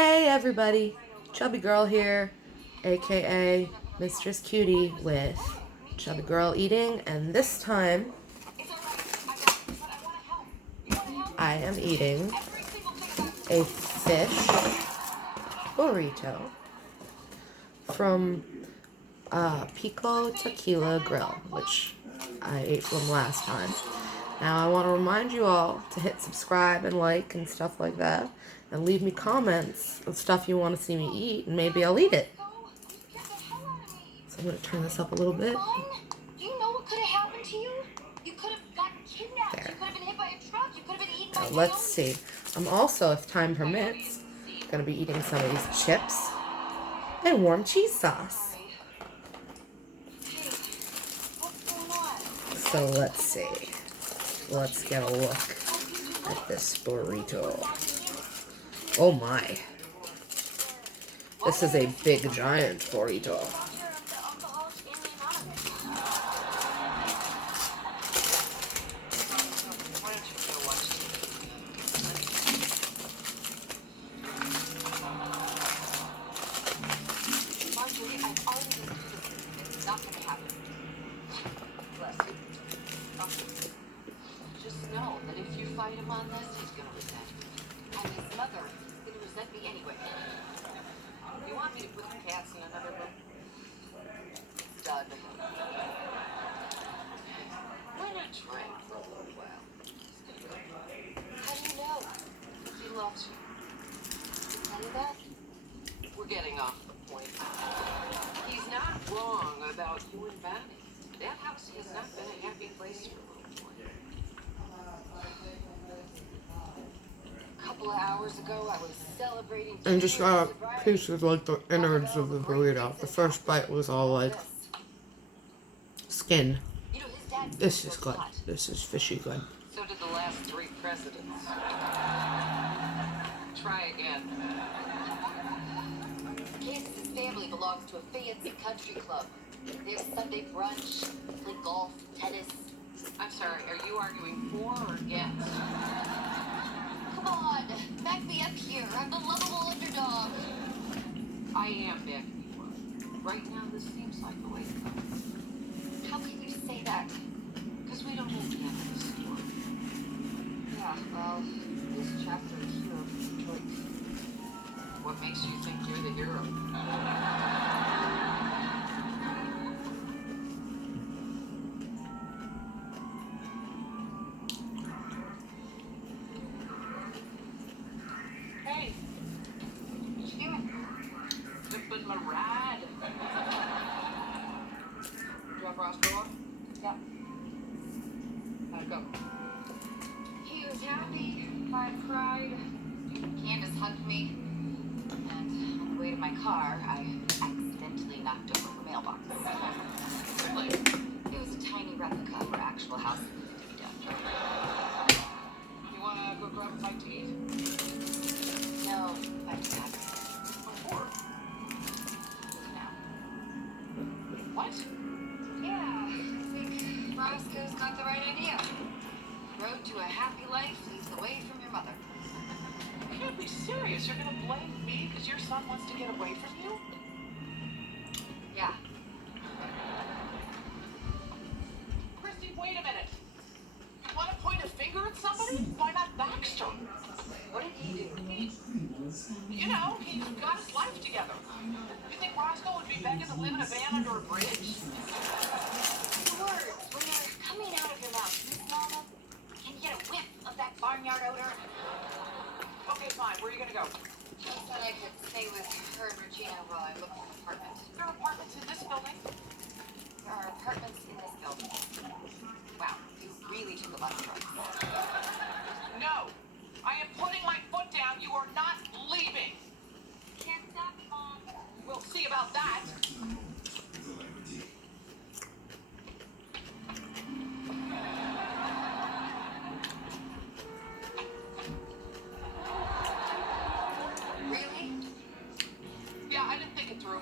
Hey everybody, Chubby Girl here, aka Mistress Cutie with Chubby Girl Eating, and this time I am eating a fish burrito from Pico Tequila Grill, which I ate from last time. Now I want to remind you all to hit subscribe and like and stuff like that, and leave me comments of stuff you want to see me eat, and maybe I'll eat it. So I'm going to turn this up a little bit. Do you know what could have happened to you? You could have gotten kidnapped. There. You could have been hit by a truck. You could have been eaten by Now a let's see. I'm also, if time permits, going to be eating some of these chips and warm cheese sauce. Hey, what's going on? So let's see. Let's get a look at this burrito. Oh my. This is a big giant burrito. Just know that if you fight him on this, he's gonna resent you. And his mother is gonna resent me anyway. You want me to put the cats in another room? It's done. Why not drink for a little while? How do you know? He loves you. Did he tell you that? We're getting off the point. He's not wrong about you and Bonnie. That house has not been a happy place for a little boy. A couple of hours ago, I was celebrating. And just got pieces like the innards of the burrito. The first bite was all like skin. You know, his dad This is good. This is fishy good. So did the last 3 presidents. Try again. Kansas's family belongs to a fancy country club. They have Sunday brunch, play golf, tennis. I'm sorry, are you arguing for or against? Come on, back me up here. I'm the lovable underdog. I am backing you up. Right now, this seems like the way to go. How can you say that? Because we don't know the end of the story. Yeah, well, this chapter is hero choice. What makes you think you're the hero? Hey, what you doing? Dipping my ride. Drop Roscoe off? Yeah. How'd it go? He was happy. I cried. Candace hugged me. And on the way to my car, I accidentally knocked over her mailbox. Really? It was a tiny replica of her actual house that needed to be done. You wanna go grab a bite to eat? No, I do not. What for? Now. What? Yeah, I think Roscoe's got the right idea. Road to a happy life leads away from your mother. You can't be serious. You're gonna blame me because your son wants to get away from you? Yeah. Christy, wait a minute. You want to point a finger at somebody? Why not Baxter? What did he do? You know, he's got his life together. You think Roscoe would be begging to live in a van under a bridge? The words, when they're coming out of your mouth, Miss Mama, can you get a whiff of that barnyard odor? Okay, fine. Where are you gonna go? She said I could stay with her and Regina while I look for an apartment. There are apartments in this building? There are apartments in this building. Wow, you really took a lot of drugs. No! I am putting my foot down. You are not leaving. Can't stop me, Mom. We'll see about that. Really? Yeah, I didn't think it through.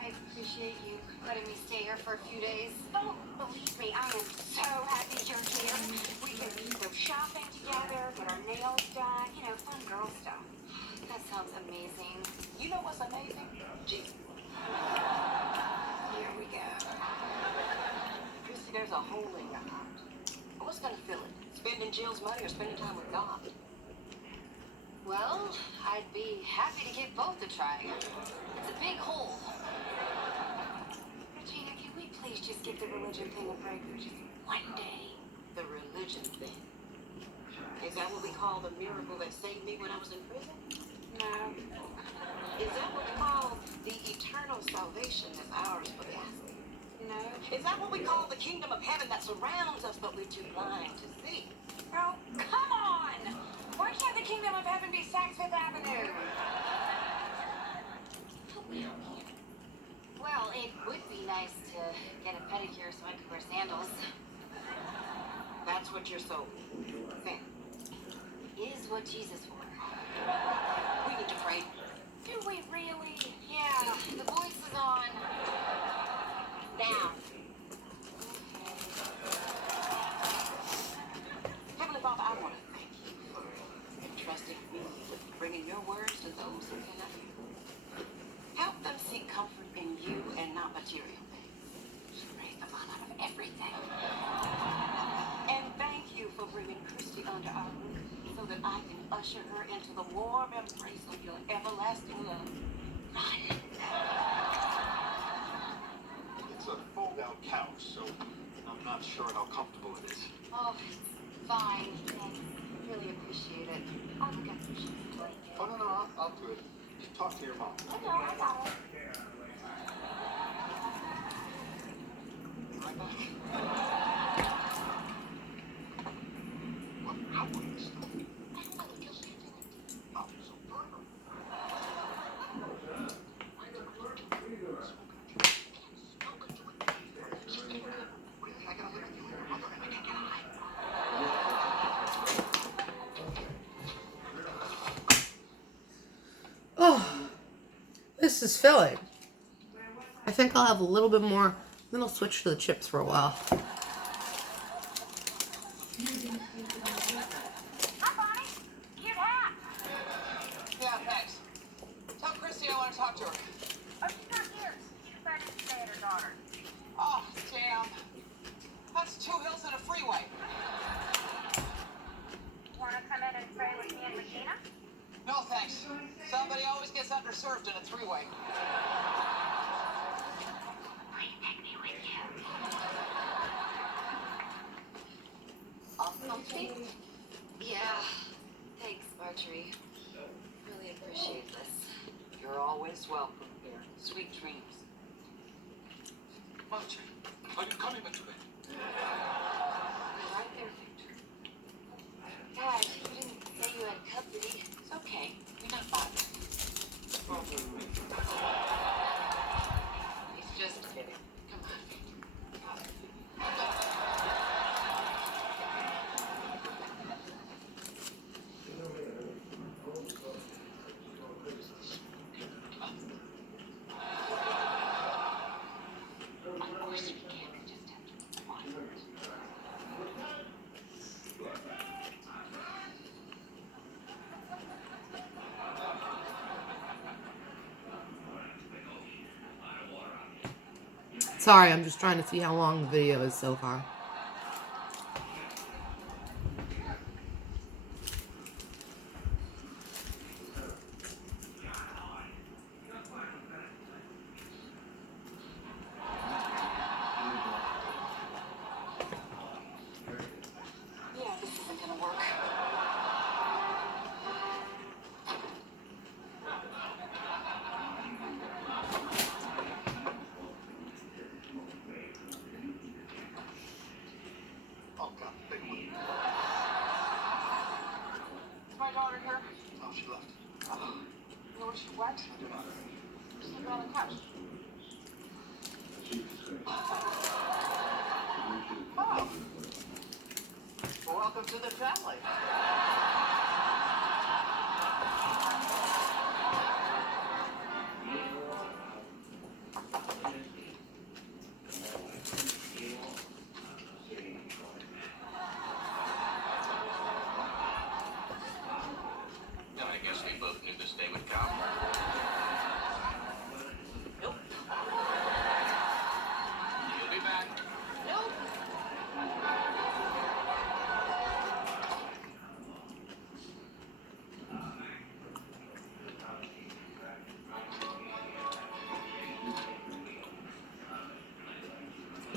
I appreciate you letting me stay here for a few days. Oh, believe me, I am so happy you're here. We can go shopping together, get our nails done, you know, fun girl stuff. That sounds amazing. You know what's amazing? Gee. Here we go. Chrissy, there's a hole in your heart. What's gonna fill it? Spending Jill's money or spending time with God? Well, I'd be happy to give both a try. It's a big hole. Regina, can we please just get the religion thing a break for just one day? The religion thing? Is that what we call the miracle that saved me when I was in prison? No. Is that what we call the eternal salvation that's ours for the asking? No. Is that what we call the kingdom of heaven that surrounds us but we're too blind to see? Oh, come on! Why can't the kingdom of heaven be Saks Fifth Avenue? Well, it would be nice to get a pedicure so I could wear sandals. That's what you're so thin. Is what Jesus wore. We need to pray. Do we really? Yeah, the voice is on. Now. Heavenly Father, I want to thank you for entrusting me with bringing your words to those who cannot hear. Help them seek comfort in you and not material things. Raise them all out of everything. And thank you for bringing Christy under our roof so that I can usher her into the warm embrace of your everlasting love. Run. It's a fold-out couch, so I'm not sure how comfortable it is. Oh, it's fine. Thanks. Really appreciate it. I'll look at some sheets later. Oh, no, I'll do it. Talk to your mom. I know, I got it. Right back. What? How would this stuff? I don't know, just leaving it. Oh, so burger. Really? I gotta live with you and your mother and I can't get high. Oh, this is filling. I think I'll have a little bit more. Then I'll switch to the chips for a while. Hi, Bonnie. Cute hat. Yeah, thanks. Tell Chrissy I want to talk to her. Oh, she's not here. She decided to stay at her daughter's. Oh, damn. That's 2 hills and a freeway. Want to come in and pray with me and Regina? No, thanks. Somebody always gets underserved in a three-way. Will you take me with you? Comfy? Yeah. Thanks, Marjorie. Really appreciate this. You're always welcome here. Sweet dreams. Marjorie, are you coming into bed? You're right there, Victor. Dad, you didn't say you had company. It's okay. We're not bothered. He's just kidding. Come on. Of course we can. We just have to want it. Sorry, I'm just trying to see how long the video is so far. Yeah, this isn't gonna work. Oh, God, big one. Is my daughter here? Oh, she left. You know where she went? I do not. She's sleeping on the couch. Oh. Welcome to the family.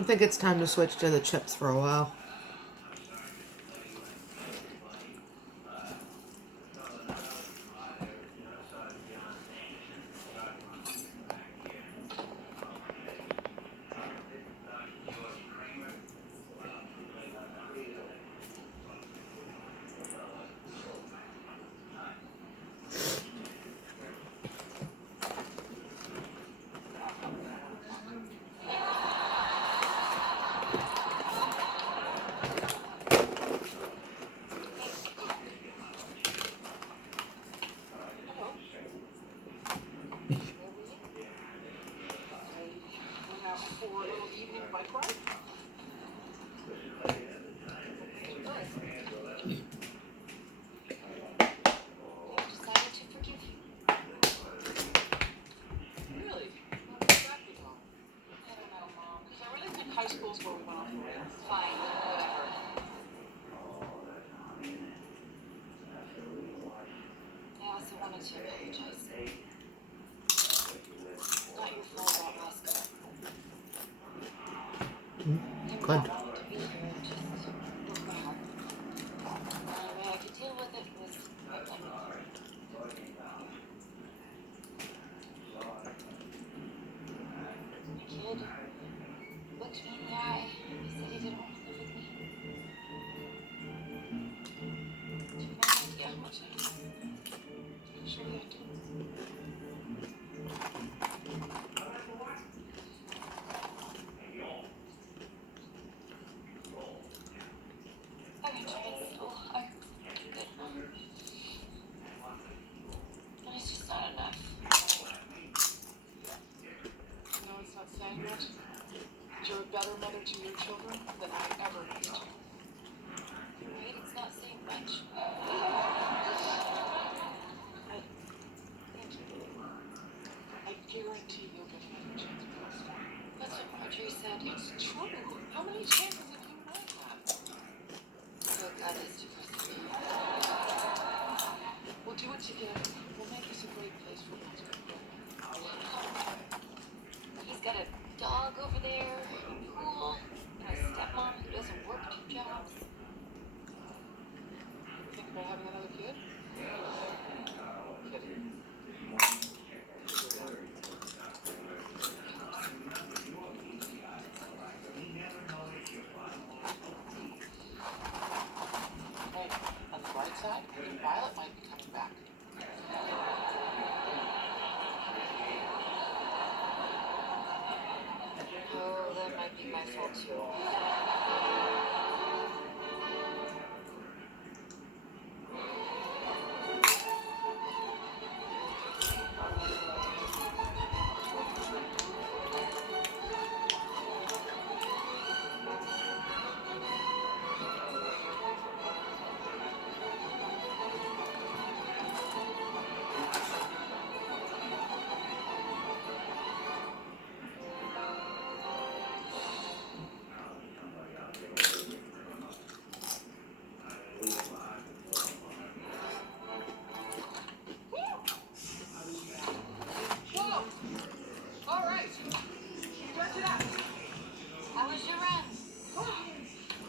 I think it's time to switch to the chips for a while. Went out for a little evening bike ride. I've decided to forgive you. Really? How did that go? I don't know, Mom. Because I really think high school's where we went off the rails. Fine, whatever. I also wanted to apologize. It's not your fault about Roscoe. Good. I wanted to be here and just broke my heart. The only way I could deal with it was by blaming you. The kid looked me in the eye. He said he didn't want to live with me. You have no idea how much I appreciate it. I've been trying so hard to be good mom. And it's just not enough. You know, it's not saying much. But you're a better mother to your children than I ever used to. You're right, it's not saying much. Thank you. I guarantee you'll get another chance with us. That's what Marjorie said. It's true. How many chances have you not had? So God is to persevere. We'll do it together. We'll make this a great place for us. He's got a dog over there, a pool, and a stepmom who doesn't work 2 jobs. Think about having another kid? Kidding. Hey, on the bright side, Violet might be coming back. Oh, that might be my fault too. Whoa! All right. Stretch it out. How was your run?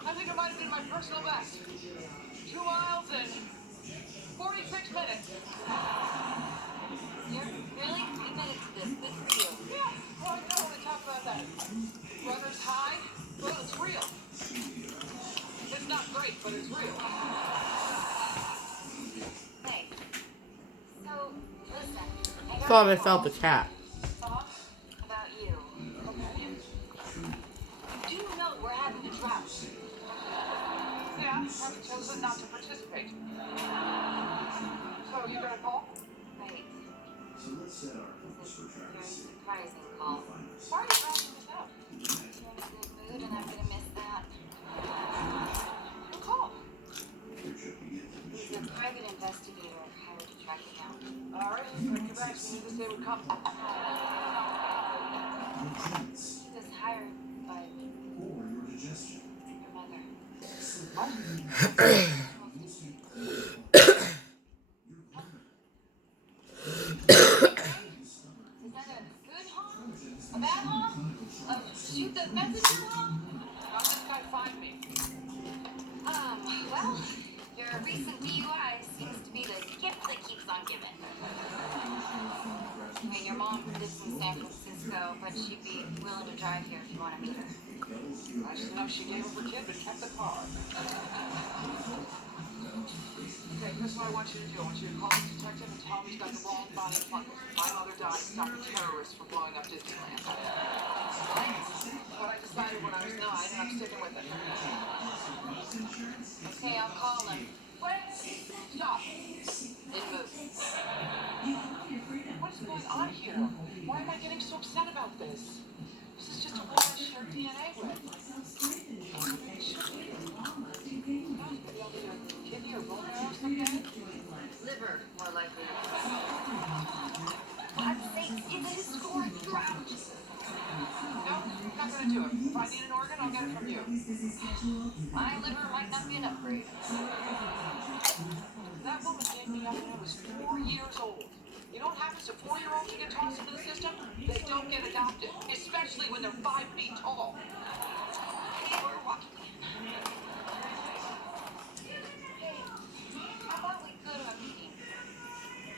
I think it might have been my personal best. 2 miles in 46 minutes. You're really committed to this. Good for you. Yeah, well, I know when they talk about that runner's high. Well, it's real. It's not great, but it's real. Hey. So, listen. I got Thought a I call felt the cat. about you. Okay. You do know we're having a drought. Yeah, I've chosen not to participate. So, you gonna call? Wait. So let's set our focus for Very Travis. surprising call. Why are you dropping this out? You're in a good mood and I'm gonna miss that. You call. Your trip to get to the He's a machine. private investigator hired to track you down. All right, pack your bags. We knew this day would come. Intense. He was hired by Or your digestion. your mother. Is that a good home? A bad home? Shoot the messenger home? recent DUI seems to be the gift that keeps on giving. I mean, your mom lives in San Francisco, but she'd be willing to drive here if you want to meet her. I just know she gave up her kid but kept the car. Okay, here's what I want you to do. I want you to call the detective and tell him he's got the wrong body plunger. My mother died stopping terrorists from blowing up Disneyland. What I decided when I was 9, and I'm sticking with it. Okay, I'll call him. Wait! Stop! Didn't move. What is going on here? Why am I getting so upset about this? This is just a woman I share DNA with. Kidney or bone marrow or something? Liver, more likely. For God's sakes, it's a historic drought. No, I'm not gonna do it. If I need an organ, I'll get it from you. My liver might not be an upgrade. That woman gave me up when I was 4 years old. You know what happens to 4-year-olds who get tossed into the system? They don't get adopted, especially when they're 5 feet tall. Hey, we're walking in. Hey, how about we go to a meeting?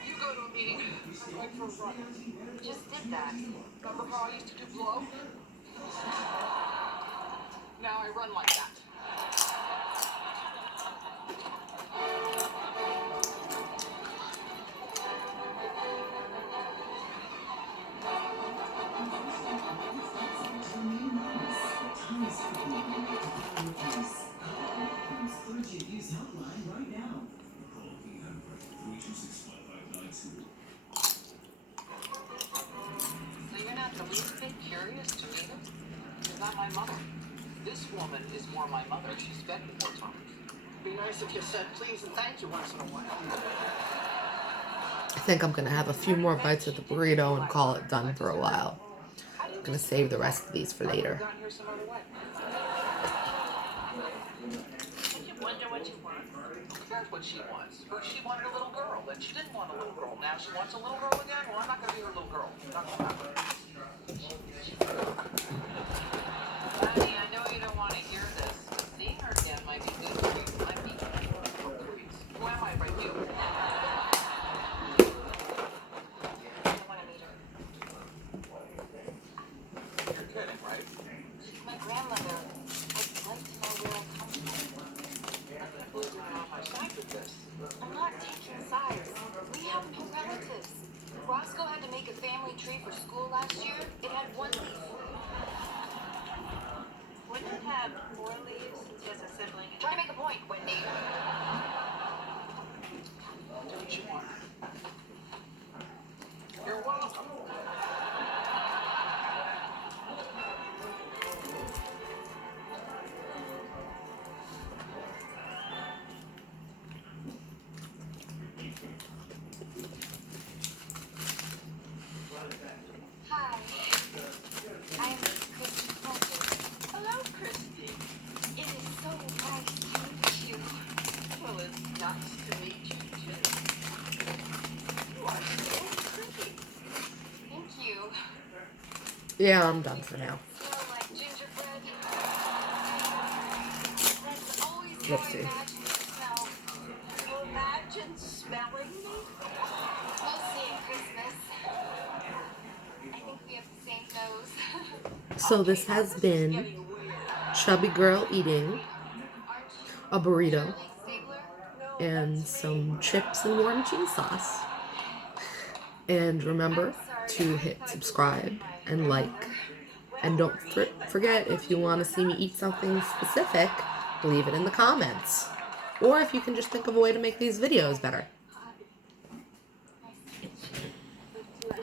You go to a meeting, I'm going for a run. Just did that. Remember how I used to do blow? Now I run like that. So you're not the least bit curious to meet her? She's not my mother. This woman is more my mother. She's fed me more times. Be nice if you said please and thank you once in a while. I think I'm gonna have a few more bites of the burrito and call it done for a while. I'm gonna save the rest of these for later. Got here some other way. Don't you wonder what you want? Who cares what she wants? First she wanted a little girl, then she didn't want a little girl. Now she wants a little girl again? Well, I'm not gonna be her little girl. Not gonna happen. Honey, I know you don't want to hear this, but seeing her again might be good for you. Might be good for you. Who am I if I do? I want to meet her. You're kidding, right? She's my grandmother. I'd like to know where I come from. I can't believe you're not on my side with this. I'm not taking sides. We have no relatives. Roscoe had to make a family tree for school last year. It had 1 leaf. Wouldn't it have 4 leaves since he has a sibling? Try to make a point, Wendy. Do what you want. You're welcome. Hi. I'm Christy Fletcher. Hello, Christy. It is so nice to meet you. Well, it's nice to meet you, too. You are so pretty. Thank you. Yeah, I'm done for now. Smell like gingerbread. That's always how I Whoopsie. imagine you smell. You imagine smelling me? Mostly at Christmas. I think we have the same nose. So this has been Getting weird. Chubby Girl eating a burrito Stabler? and some chips and warm cheese sauce. And remember to hit subscribe and like. And don't forget, if you want to see me eat something specific, leave it in the comments. Or if you can just think of a way to make these videos better.